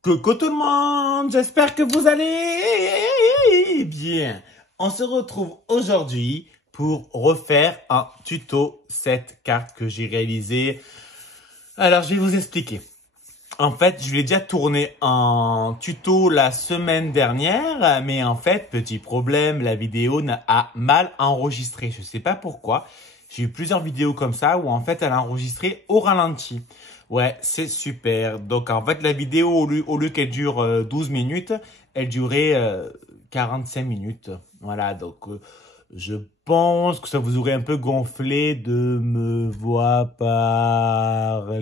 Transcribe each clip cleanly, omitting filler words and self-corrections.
Coucou tout le monde, j'espère que vous allez bien. On se retrouve aujourd'hui pour refaire un tuto cette carte que j'ai réalisée. Alors, je vais vous expliquer. En fait, je l'ai déjà tourné en tuto la semaine dernière, mais en fait, petit problème, la vidéo a mal enregistré. Je ne sais pas pourquoi. J'ai eu plusieurs vidéos comme ça où en fait, elle a enregistré au ralenti. Ouais, c'est super. Donc en fait, la vidéo, au lieu qu'elle dure 12 minutes, elle durait 45 minutes. Voilà, donc je pense que ça vous aurait un peu gonflé de me voir parler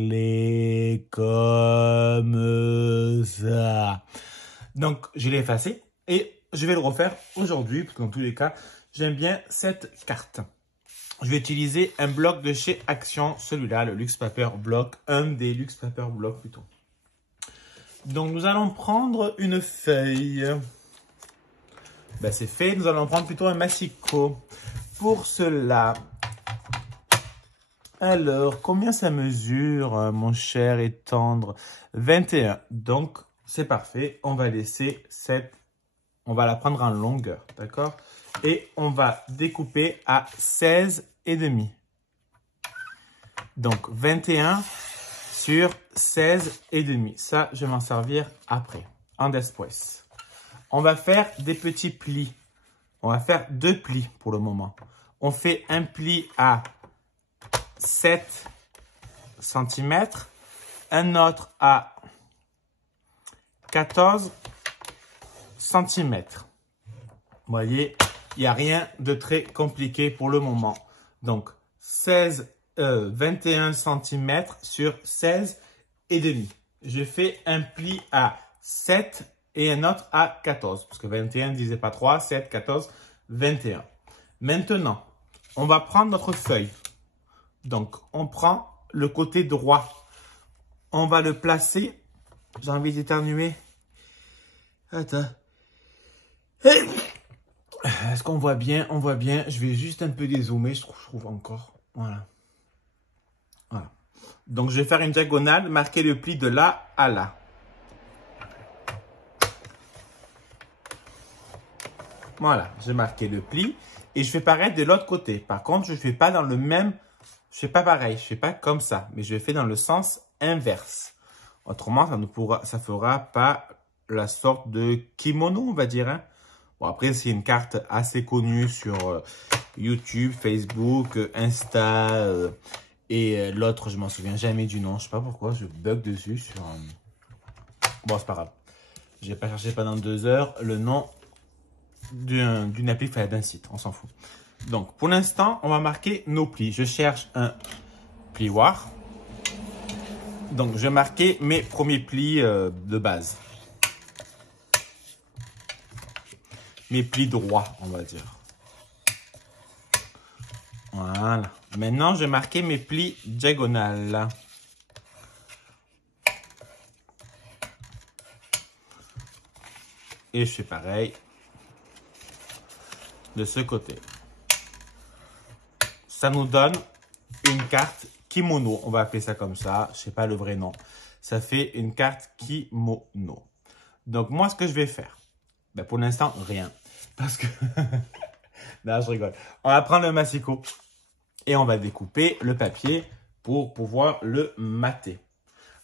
comme ça. Donc, je l'ai effacé et je vais le refaire aujourd'hui, parce que dans tous les cas, j'aime bien cette carte. Je vais utiliser un bloc de chez Action, celui-là, le Luxe Paper Block, un des Luxe Paper Block plutôt. Donc, nous allons prendre une feuille. Ben, c'est fait, nous allons prendre plutôt un massicot. Pour cela, alors, combien ça mesure, mon cher et tendre? 21. Donc, c'est parfait. On va laisser cette... On va la prendre en longueur, d'accord? Et on va découper à 16 et demi. Donc, 21 sur 16 et demi. Ça, je vais m'en servir après, en después. On va faire des petits plis. On va faire 2 plis pour le moment. On fait un pli à 7 cm, un autre à 14 cm. Vous voyez, il n'y a rien de très compliqué pour le moment. Donc, 21 cm sur 16 et demi. Je fais un pli à 7 et un autre à 14. Parce que 21 divisé par 3, 7, 14, 21. Maintenant, on va prendre notre feuille. Donc, on prend le côté droit. On va le placer. J'ai envie d'éternuer. Attends. Est-ce qu'on voit bien? On voit bien. Je vais juste un peu dézoomer, je trouve encore. Voilà. Voilà. Donc, je vais faire une diagonale, marquer le pli de là à là. Voilà, j'ai marqué le pli et je fais pareil de l'autre côté. Par contre, je ne fais pas dans le même... Je fais pas pareil, je fais pas comme ça, mais je fais dans le sens inverse. Autrement, ça fera pas la sorte de kimono, on va dire. Hein. Bon, après, c'est une carte assez connue sur YouTube, Facebook, Insta et l'autre, je m'en souviens jamais du nom. Je sais pas pourquoi, je bug dessus sur... Bon, c'est pas grave. Je vais pas chercher pendant 2 heures le nom d'une appli, enfin d'un site, on s'en fout. Donc, pour l'instant, on va marquer nos plis. Je cherche un plioir. Donc, je vais marquer mes premiers plis de base. Mes plis droits, on va dire. Voilà. Maintenant, je vais marquer mes plis diagonales. Et je fais pareil de ce côté. Ça nous donne une carte kimono. On va appeler ça comme ça. Je sais pas le vrai nom. Ça fait une carte kimono. Donc, moi, ce que je vais faire, ben, pour l'instant, rien. Parce que... non, je rigole. On va prendre le massicot et on va découper le papier pour pouvoir le mater.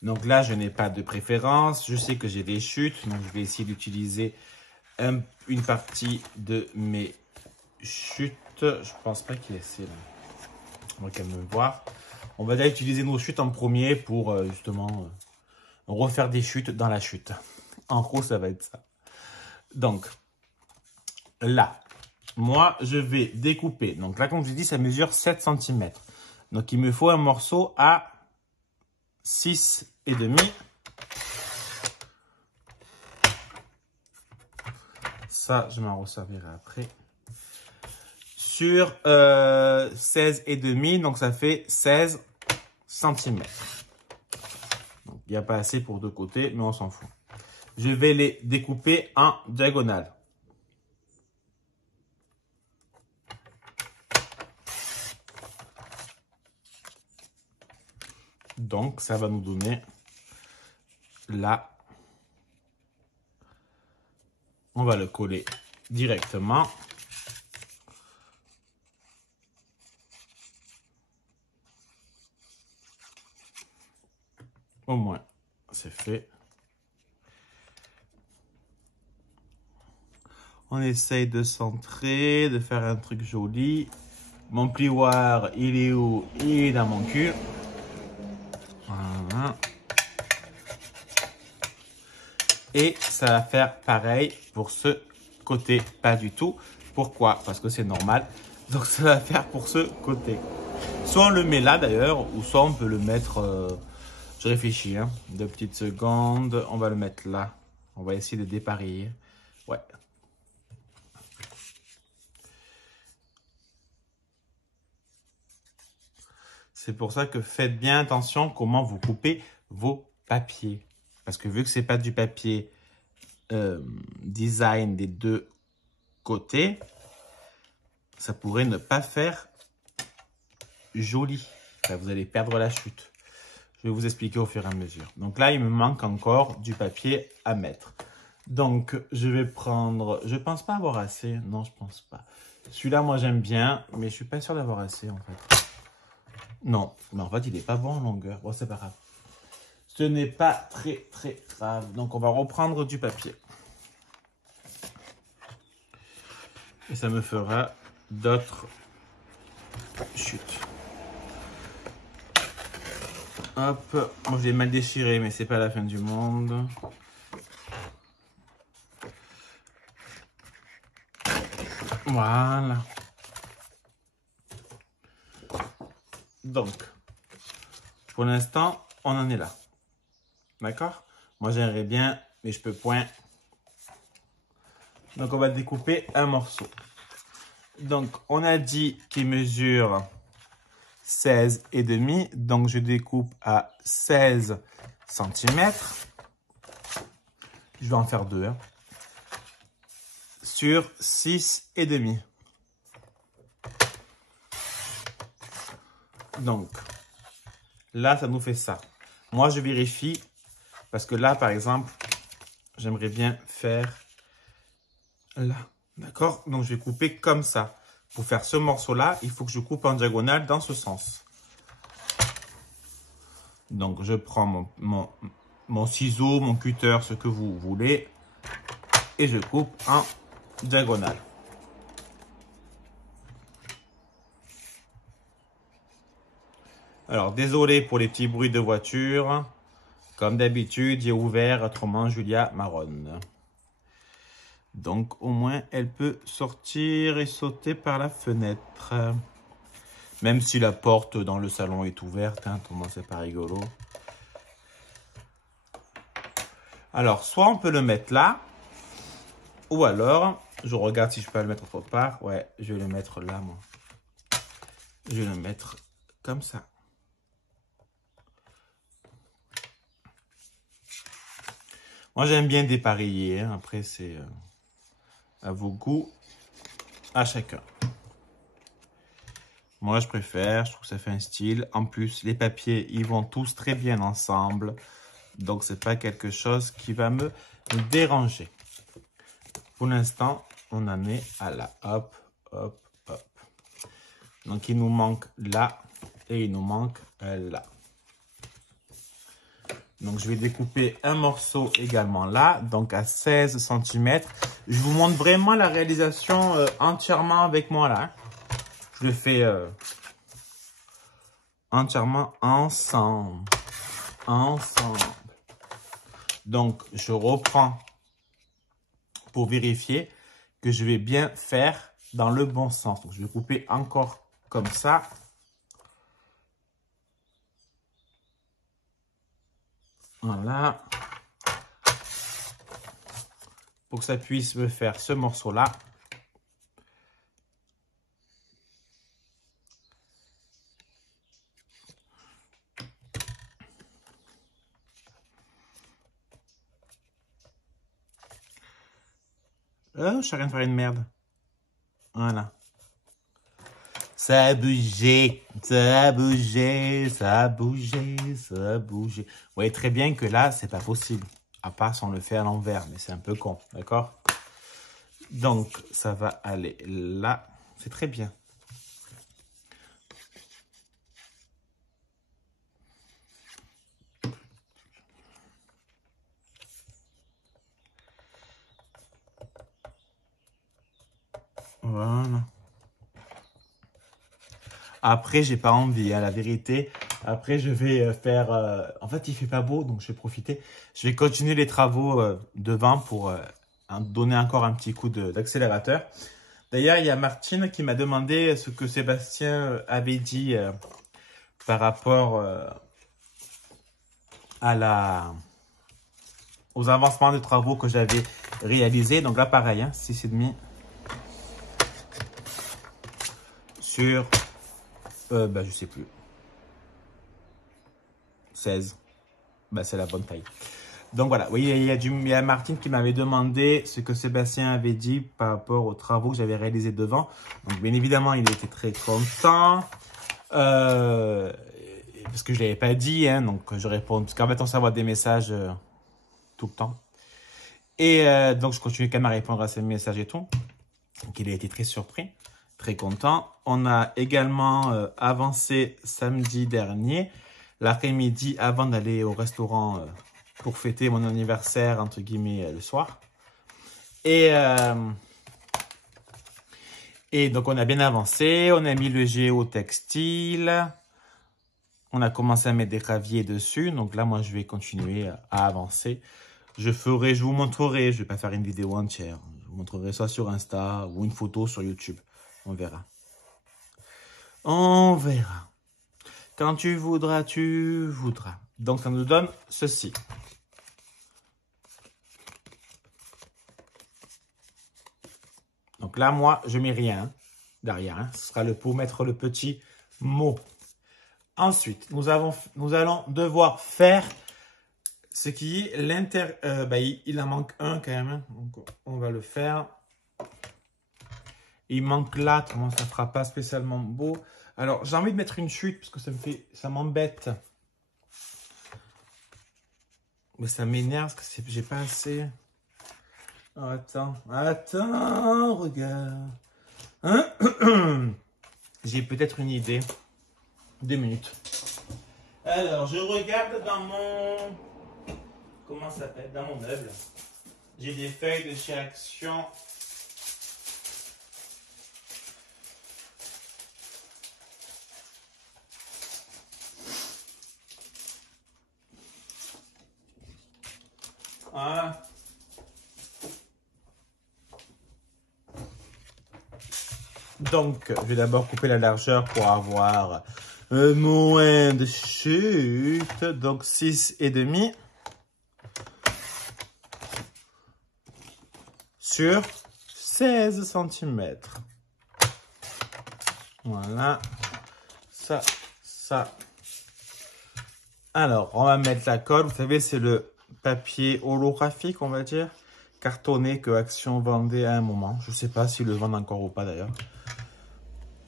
Donc là, je n'ai pas de préférence. Je sais que j'ai des chutes. Donc, je vais essayer d'utiliser une partie de mes chutes. Je pense pas qu'il y ait assez là. On va quand même voir. On va déjà utiliser nos chutes en premier pour justement refaire des chutes dans la chute. En gros, ça va être ça. Donc, là, moi, je vais découper. Donc là, comme je vous dis, ça mesure 7 cm. Donc, il me faut un morceau à 6 et demi. Ça, je m'en resservirai après. Sur 16 et demi, donc ça fait 16 cm. Donc, il n'y a pas assez pour deux côtés, mais on s'en fout. Je vais les découper en diagonale. Donc, ça va nous donner là on va le coller directement. Au moins, c'est fait. On essaye de centrer, de faire un truc joli. Mon plioir, il est où? Il est dans mon cul. Voilà. Et ça va faire pareil pour ce côté. Pas du tout. Pourquoi? Parce que c'est normal. Donc ça va faire pour ce côté. Soit on le met là d'ailleurs, ou soit on peut le mettre... je réfléchis, hein. 2 petites secondes. On va le mettre là. On va essayer de dépareiller. Ouais. C'est pour ça que faites bien attention comment vous coupez vos papiers. Parce que vu que c'est pas du papier design des 2 côtés, ça pourrait ne pas faire joli. Enfin, vous allez perdre la chute. Je vais vous expliquer au fur et à mesure. Donc là, il me manque encore du papier à mettre. Donc, je vais prendre... Je pense pas avoir assez. Non, je pense pas. Celui-là, moi, j'aime bien, mais je suis pas sûr d'avoir assez, en fait. Non, mais en fait, il n'est pas bon en longueur. Bon, c'est pas grave. Ce n'est pas très, très grave. Donc, on va reprendre du papier. Et ça me fera d'autres chutes. Hop. Moi, je l'ai mal déchiré, mais c'est pas la fin du monde. Voilà. Donc, pour l'instant, on en est là. D'accord? Moi, j'aimerais bien, mais je peux point. Donc, on va découper un morceau. Donc, on a dit qu'il mesure 16,5. Donc, je découpe à 16 cm. Je vais en faire 2. Hein. Sur 6,5. Donc, là, ça nous fait ça. Moi, je vérifie. Parce que là, par exemple, j'aimerais bien faire là. D'accord? Donc, je vais couper comme ça. Pour faire ce morceau-là, il faut que je coupe en diagonale dans ce sens. Donc, je prends mon ciseau, mon cutter, ce que vous voulez. Et je coupe en diagonale. Alors, désolé pour les petits bruits de voiture. Comme d'habitude, j'ai ouvert autrement Julia marronne. Donc, au moins, elle peut sortir et sauter par la fenêtre. Même si la porte dans le salon est ouverte, hein, autrement, c'est pas rigolo. Alors, soit on peut le mettre là, ou alors, je regarde si je peux le mettre autre part. Ouais, je vais le mettre là, moi. Je vais le mettre comme ça. Moi, j'aime bien dépareiller. Hein. Après, c'est à vos goûts, à chacun. Moi, je préfère. Je trouve que ça fait un style. En plus, les papiers, ils vont tous très bien ensemble. Donc, c'est pas quelque chose qui va me déranger. Pour l'instant, on en est à là. Hop, hop, hop. Donc, il nous manque là et il nous manque là. Donc, je vais découper un morceau également là, donc à 16 cm. Je vous montre vraiment la réalisation entièrement avec moi là. Je le fais entièrement ensemble. Donc, je reprends pour vérifier que je vais bien faire dans le bon sens. Donc, je vais couper encore comme ça. Voilà. Pour que ça puisse me faire ce morceau-là. Oh, je suis en train de faire une merde. Voilà. Ça a bougé, ça a bougé, ça a bougé, ça a bougé. Vous voyez très bien que là, c'est pas possible. À part si on le fait à l'envers, mais c'est un peu con, d'accord? Donc, ça va aller là. C'est très bien. Voilà. Après, j'ai pas envie, à la vérité. Après, je vais faire... En fait, il fait pas beau, donc je vais profiter. Je vais continuer les travaux devant pour donner encore un petit coup d'accélérateur. D'ailleurs, il y a Martine qui m'a demandé ce que Sébastien avait dit par rapport aux avancements de travaux que j'avais réalisés. Donc là, pareil, hein, 6,5 sur... je sais plus. 16. C'est la bonne taille. Donc voilà, oui, il y a Martine qui m'avait demandé ce que Sébastien avait dit par rapport aux travaux que j'avais réalisés devant. Donc bien évidemment, il était très content. Parce que je ne l'avais pas dit, hein, donc je réponds. Parce qu'en fait, on s'envoie des messages tout le temps. Et donc, je continue quand même à répondre à ces messages et tout. Donc, il a été très surpris, très content. On a également avancé samedi dernier, l'après-midi, avant d'aller au restaurant pour fêter mon anniversaire, entre guillemets, le soir. Et donc, on a bien avancé. On a mis le géotextile. On a commencé à mettre des graviers dessus. Donc là, moi, je vais continuer à avancer. Je vous montrerai. Je ne vais pas faire une vidéo entière. Je vous montrerai soit sur Insta ou une photo sur YouTube. On verra. On verra. Quand tu voudras, tu voudras. Donc, ça nous donne ceci. Donc là, moi, je mets rien derrière. Hein. Ce sera pour mettre le petit mot. Ensuite, nous allons devoir faire ce qui est il en manque un quand même. Hein. Donc, on va le faire. Il manque là, comment ça ne fera pas spécialement beau. Alors, j'ai envie de mettre une chute parce que ça m'embête. Mais ça m'énerve parce que j'ai pas assez. Oh, attends, regarde. Hein. J'ai peut-être une idée. 2 minutes. Alors, je regarde dans mon... Comment ça s'appelle? Dans mon meuble. J'ai des feuilles de chez Action. Voilà. Donc, je vais d'abord couper la largeur pour avoir moins de chute. Donc, 6,5 sur 16 cm. Voilà. Ça. Alors, on va mettre la colle. Vous savez, c'est le papier holographique, on va dire. Cartonné que Action vendait à un moment. Je ne sais pas s'ils le vendent encore ou pas d'ailleurs.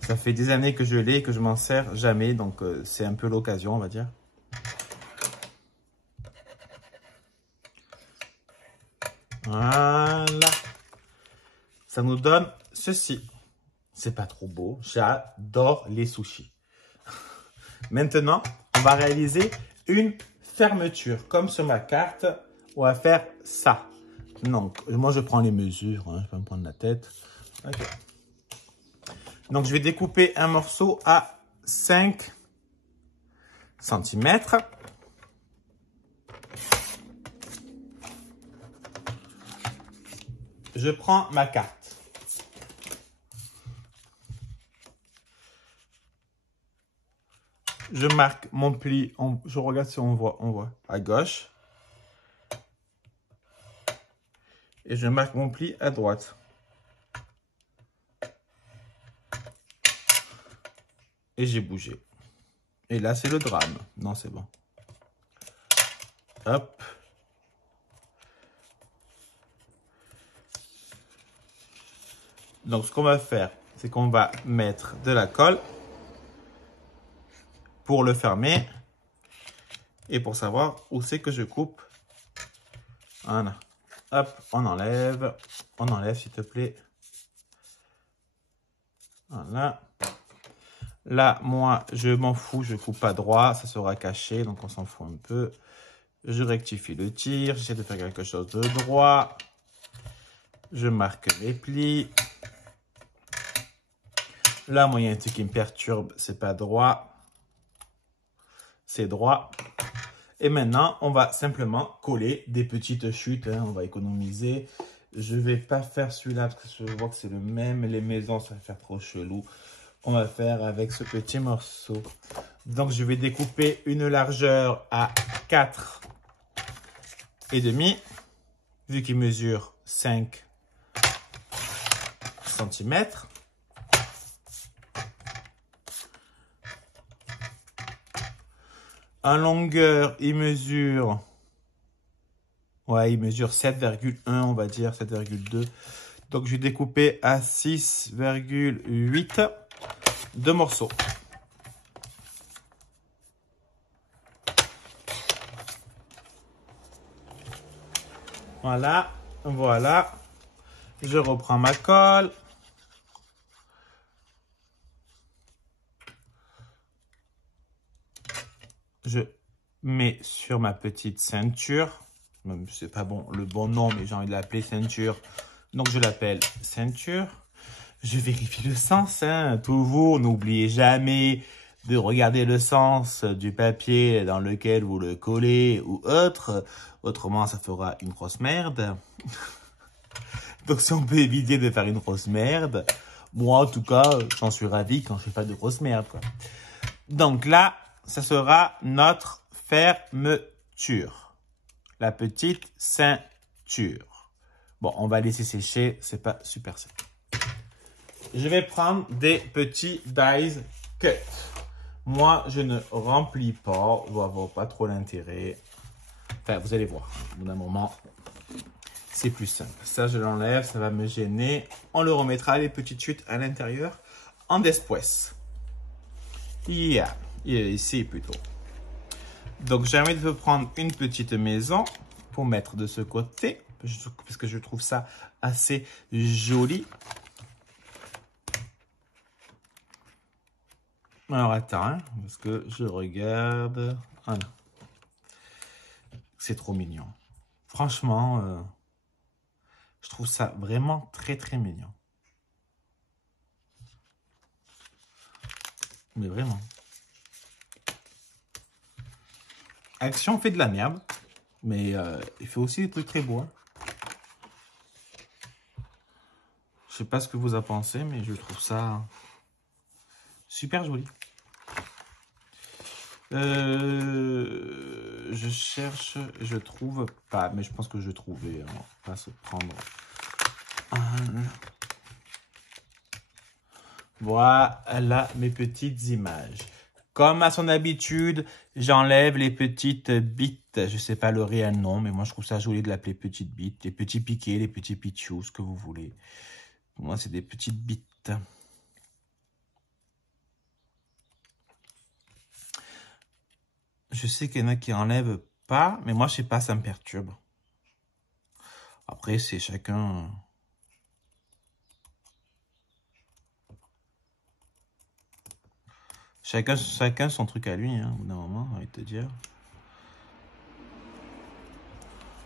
Ça fait des années que je l'ai et que je m'en sers jamais. Donc, c'est un peu l'occasion, on va dire. Voilà. Ça nous donne ceci. C'est pas trop beau. J'adore les sushis. Maintenant, on va réaliser une fermeture. Comme sur ma carte, on va faire ça. Donc, moi, je prends les mesures. Hein, je vais pas me prendre la tête. Okay. Donc, je vais découper un morceau à 5 cm. Je prends ma carte. Je marque mon pli. Je regarde si on voit à gauche. Et je marque mon pli à droite. Et j'ai bougé. Et là, c'est le drame. Non, c'est bon. Hop. Donc, ce qu'on va faire, c'est qu'on va mettre de la colle pour le fermer et pour savoir où c'est que je coupe. Voilà. Hop, on enlève. On enlève, s'il te plaît. Voilà. Là, moi, je m'en fous, je coupe pas droit, ça sera caché, donc on s'en fout un peu. Je rectifie le tir, j'essaie de faire quelque chose de droit. Je marque les plis. Là, moi, il y a un truc qui me perturbe, c'est pas droit. C'est droit. Et maintenant, on va simplement coller des petites chutes, hein, on va économiser. Je vais pas faire celui-là parce que je vois que c'est le même. Les maisons, ça va faire trop chelou. On va faire avec ce petit morceau. Donc, je vais découper une largeur à 4,5. Vu qu'il mesure 5 cm. En longueur, il mesure... Ouais, il mesure 7,1, on va dire, 7,2. Donc, je vais découper à 6,8 de morceaux. Voilà, voilà. Je reprends ma colle. Je mets sur ma petite ceinture. C'est pas bon, le bon nom, mais j'ai envie de l'appeler ceinture. Donc, je l'appelle ceinture. Je vérifie le sens, hein. Toujours, n'oubliez jamais de regarder le sens du papier dans lequel vous le collez ou autre. Autrement, ça fera une grosse merde. Donc, si on peut éviter de faire une grosse merde, moi, en tout cas, j'en suis ravi quand je fais pas de grosse merde, quoi. Donc là, ça sera notre fermeture. La petite ceinture. Bon, on va laisser sécher, c'est pas super sec. Je vais prendre des petits dies cut. Moi, je ne remplis pas, je vois pas trop l'intérêt. Enfin, vous allez voir, au bout d'un moment, c'est plus simple. Ça, je l'enlève, ça va me gêner. On le remettra, les petites chutes à l'intérieur, en después. Yeah, ici plutôt. Donc, j'ai envie de prendre une petite maison pour mettre de ce côté, parce que je trouve ça assez joli. Alors, attends, hein, parce que je regarde. Ah non. C'est trop mignon. Franchement, je trouve ça vraiment très, très mignon. Mais vraiment. Action fait de la merde, mais il fait aussi des trucs très beaux. Hein. Je sais pas ce que vous en pensez, mais je trouve ça super joli. Je cherche, je trouve pas, mais je pense que je vais trouver. On va se prendre un. Voilà mes petites images. Comme à son habitude, j'enlève les petites bites. Je sais pas le réel nom, mais moi je trouve ça joli de l'appeler petites bites. Les petits piquets, les petits pitchous, ce que vous voulez. Pour moi, c'est des petites bites. Je sais qu'il y en a qui enlèvent pas, mais moi je sais pas, ça me perturbe. Après, c'est chacun... Chacun son truc à lui, hein, au bout d'un moment, j'ai envie de te dire.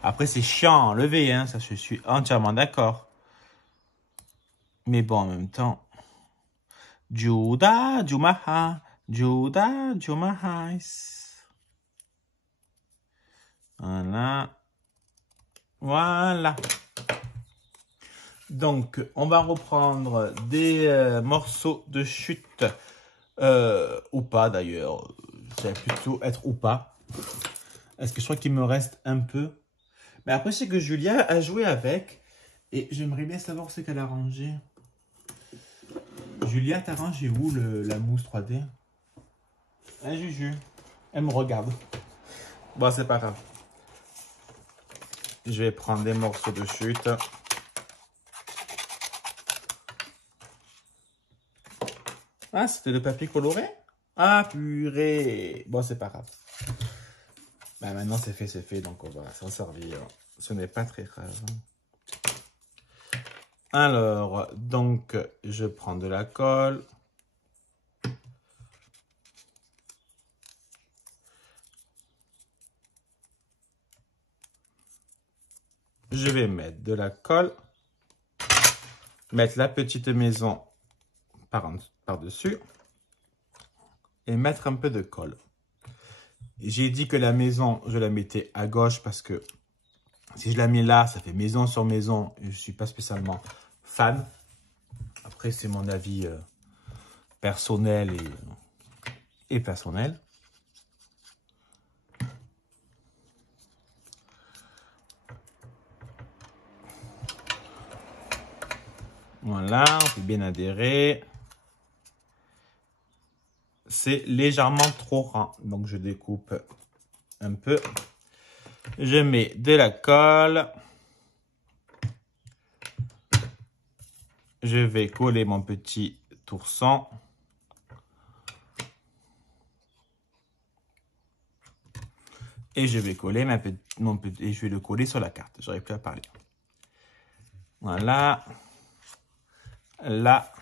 Après, c'est chiant à enlever, hein, ça je suis entièrement d'accord. Mais bon, en même temps... Juda, Jumaha, Juda, Jumahais. Voilà. Voilà. Donc, on va reprendre des morceaux de chute. Ou pas d'ailleurs, ça va plutôt être ou pas. Est-ce que je crois qu'il me reste un peu? Mais après, je sais que Julia a joué avec. Et j'aimerais bien savoir ce qu'elle a rangé. Julia, t'as rangé où la mousse 3D? Hein, Juju? Elle me regarde. Bon, c'est pas grave. Je vais prendre des morceaux de chute. Ah, c'était le papier coloré? Ah, purée! Bon, c'est pas grave. Ben, maintenant, c'est fait, donc on va s'en servir. ce n'est pas très grave. Alors, donc, je prends de la colle. Je vais mettre de la colle. Mettre la petite maison par-dessus. Et mettre un peu de colle. J'ai dit que la maison, je la mettais à gauche parce que si je la mets là, ça fait maison sur maison. Et je ne suis pas spécialement fan. Après, c'est mon avis personnel et personnel. Voilà, on peut bien adhérer. C'est légèrement trop rond, donc je découpe un peu. Je mets de la colle. Je vais coller mon petit tourson. Et je vais coller et je vais le coller sur la carte. J'aurais plus à parler. Voilà. Là.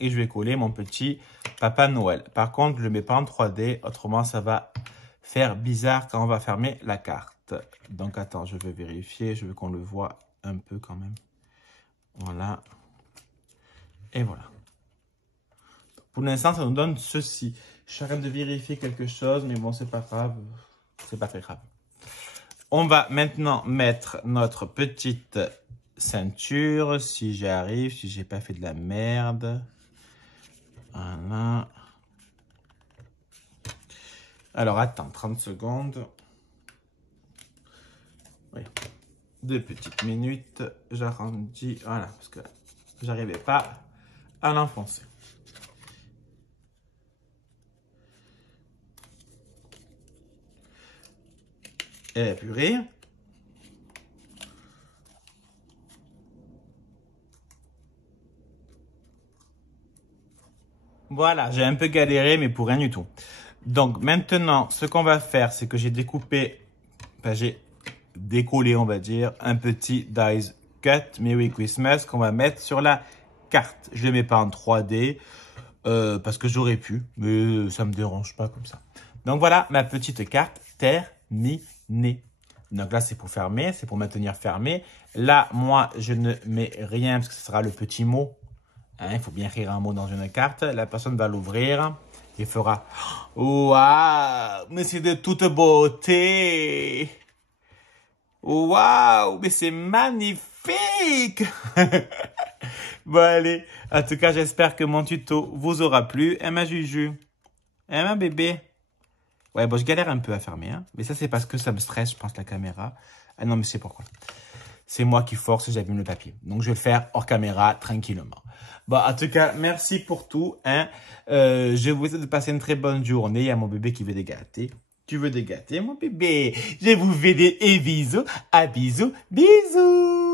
Et je vais coller mon petit Papa Noël. Par contre, je ne le mets pas en 3D. Autrement, ça va faire bizarre quand on va fermer la carte. Donc, attends, je vais vérifier. Je veux qu'on le voit un peu quand même. Voilà. Et voilà. Pour l'instant, ça nous donne ceci. Je suis en train de vérifier quelque chose, mais bon, c'est pas grave. C'est pas très grave. On va maintenant mettre notre petite ceinture. Si j'y arrive, si j'ai pas fait de la merde. Voilà. Alors, attends, 30 secondes. Oui. 2 petites minutes. J'arrondis. Voilà, parce que j'arrivais pas à l'enfoncer. Et la purée. Voilà, j'ai un peu galéré, mais pour rien du tout. Donc, maintenant, ce qu'on va faire, c'est que j'ai découpé, j'ai décollé, on va dire, un petit dies cut Merry Christmas qu'on va mettre sur la carte. Je ne le mets pas en 3D parce que j'aurais pu, mais ça ne me dérange pas comme ça. Donc, voilà ma petite carte terminée. Donc là, c'est pour fermer, c'est pour maintenir fermé. Là, moi, je ne mets rien parce que ce sera le petit mot. Hein, il faut bien écrire un mot dans une carte. La personne va l'ouvrir et fera « Waouh, mais c'est de toute beauté! Waouh, mais c'est magnifique! » Bon, allez. En tout cas, j'espère que mon tuto vous aura plu. Hein, ma Juju? Hein, ma bébé? Ouais, bon, je galère un peu à fermer. Hein, mais ça, c'est parce que ça me stresse, je pense, la caméra. Ah non, mais c'est pourquoi. C'est moi qui force, j'abîme le papier. Donc, je vais le faire hors caméra, tranquillement. Bon, en tout cas, merci pour tout. Hein. Je vous souhaite de passer une très bonne journée. Il y a mon bébé qui veut des gâtés. Tu veux des gâtés, mon bébé? Je vous fais des bisous. À bisous. Bisous.